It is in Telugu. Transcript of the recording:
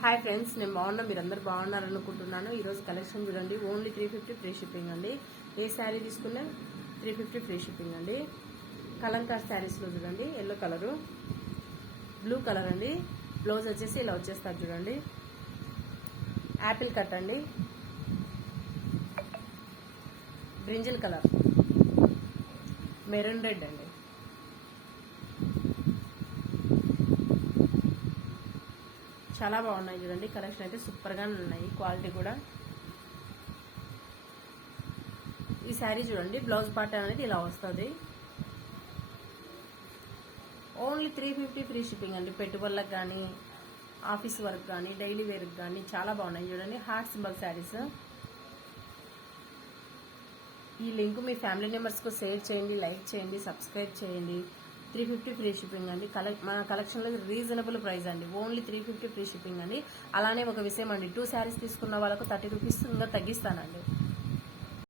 హాయ్ ఫ్రెండ్స్, నేను బాగున్నా, మీరందరూ బాగున్నారనుకుంటున్నాను. ఈరోజు కలెక్షన్ చూడండి. ఓన్లీ 350 ఫ్రీ షిప్పింగ్ అండి. ఏ శారీ తీసుకున్నా 350 ఫ్రీ షిప్పింగ్ అండి. కలంకార్ శారీస్లో చూడండి, ఎల్లో కలరు, బ్లూ కలర్ అండి. బ్లౌజ్ వచ్చేసి ఇలా వచ్చేస్తారు చూడండి. యాపిల్ కట్ అండి, బ్రింజల్ కలర్, మెరూన్ రెడ్ అండి. చాలా బాగున్నాయి చూడండి. కలెక్షన్ అయితే సూపర్గా ఉన్నాయి, క్వాలిటీ కూడా. ఈ శారీ చూడండి, బ్లౌజ్ పార్ట్ అనేది ఇలా వస్తుంది. ఓన్లీ 350 ఫ్రీ షిప్పింగ్ అండి. పెట్టుబడులకు కానీ, ఆఫీస్ వర్క్ కానీ, డైలీ వేర్కి కానీ చాలా బాగున్నాయి చూడండి. Heart symbol saris. ఈ లింక్ మీ ఫ్యామిలీ మెంబర్స్కు షేర్ చేయండి, లైక్ చేయండి, సబ్స్క్రైబ్ చేయండి. 350 ఫ్రీ షిప్పింగ్ అండి. మన కలెక్షన్లో రీజనబుల్ ప్రైస్ అండి. ఓన్లీ 350 ఫ్రీ షిప్పింగ్ అండి. అలానే ఒక విషయం అండి, 2 శారీస్ తీసుకున్న వాళ్ళకు 30 రూపీస్ ఇంకా తగ్గిస్తానండి.